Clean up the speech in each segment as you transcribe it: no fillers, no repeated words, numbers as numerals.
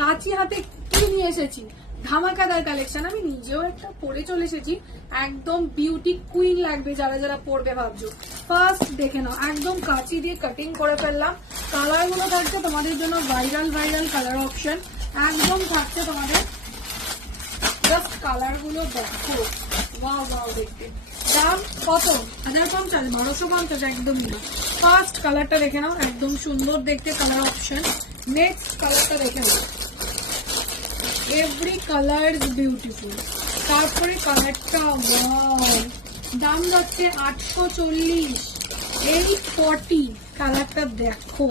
কাঁচি হাতে কি নিয়ে এসেছি, ধামাকাদার কালেকশন। আমি নিজেও একটা পরে চলে এসেছি, একদম বিউটি কুইন লাগবে যারা যারা পরবে ভাবছো। ফার্স্ট দেখে নাও, একদম কাঁচি দিয়ে কাটিং করে ফেললাম। কালার গুলো থাকছে তোমাদের জন্য ভাইরাল ভাইরাল কালার অপশন, একদম থাকছে তোমাদের। জাস্ট কালার গুলো দেখো, ওয়াও ওয়াও দেখতে। দাম কত? 1050, 1250 একদমই না। ফার্স্ট কালারটা দেখে নাও, একদম সুন্দর দেখতে কালার অপশন। নেক্সট কালারটা দেখে নাও, এভরি কালার ইজ বিউটিফুল। তারপরে কালারটা ওয়াও, দাম যাচ্ছে 840, 840। কালারটা দেখো,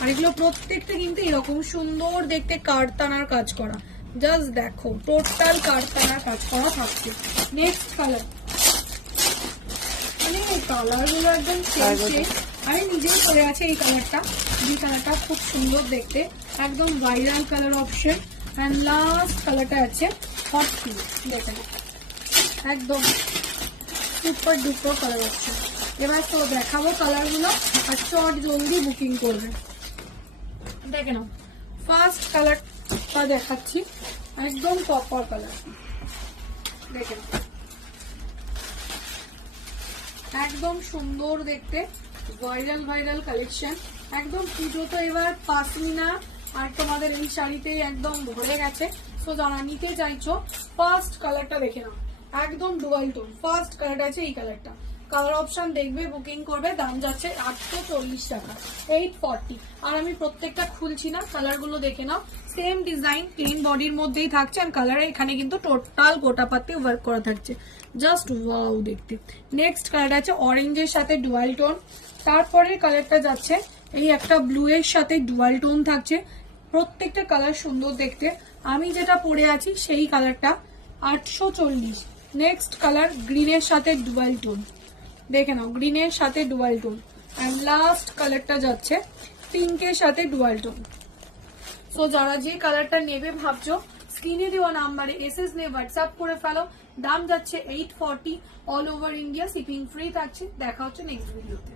আর এগুলো প্রত্যেকটা কিন্তু এরকম সুন্দর দেখতে কারতানার কাজ করা। জাস্ট দেখো, টোটাল কারতানার কাজ করা থাকছে। নেক্সট কালার, মানে কালার গুলো একদম শেষে। আমি নিজেই পরে আছে এই কালারটা, যে কালারটা খুব সুন্দর দেখতে, একদম viral colour option. And last কালারটা আছে হট পিঙ্ক, দেখেন একদম সুপার ডুপার কালার অপশন। এবার তো দেখাবো কালার গুলো, আর চট জলদি বুকিং করবে। দেখে নাও, ফার্স্ট কালারটা দেখাচ্ছি, একদম কপার কালার। দেখেন একদম সুন্দর দেখতে, ভাইরাল ভাইরাল কালেকশন। একদম পুজো তো এবার পাসমিনা আর তোমাদের এই শাড়িতেই একদম ভরে গেছে। তো যারা নিতে চাইছো, ফার্স্ট কালারটা দেখে নাও, একদম ডুয়াল টোন। ফার্স্ট কালারটা আছে এই কালারটা, কালার অপশন দেখবে, বুকিং করবে। দাম যাচ্ছে 840 টাকা, 840। আর আমি প্রত্যেকটা খুলছি না, কালার গুলো দেখে নাও। সেম ডিজাইন, প্লেন বডির মধ্যেই থাকছে, আর কালারে এখানে কিন্তু টোটাল গোটাপাতি ওয়ার্ক করা থাকছে। জাস্ট ওয়াও দেখতে। নেক্সট কালারটা আছে অরেঞ্জের সাথে ডুয়াল টোন। তারপরে কালারটা যাচ্ছে এই একটা ব্লু এর সাথে ডুয়াল টোন থাকছে। প্রত্যেকটা কালার সুন্দর দেখতে। আমি যেটা পরে আছি সেই কালারটা 840। নেক্সট কালার গ্রিনের সাথে ডুয়াল টোন, দেখে নাও, গ্রিনের সাথে ডুয়াল টোন। এন্ড লাস্ট কালারটা যাচ্ছে পিঙ্কের সাথে ডুয়াল টোন। সো যারা যে কালারটা নেবে ভাবছো, স্ক্রিনে দেওয়া নাম্বারে এসএস নিয়ে হোয়াটসঅ্যাপ করে ফেলো। দাম যাচ্ছে 840, all over India shipping free থাকছে। দেখা হচ্ছে নেক্সট ভিডিওতে।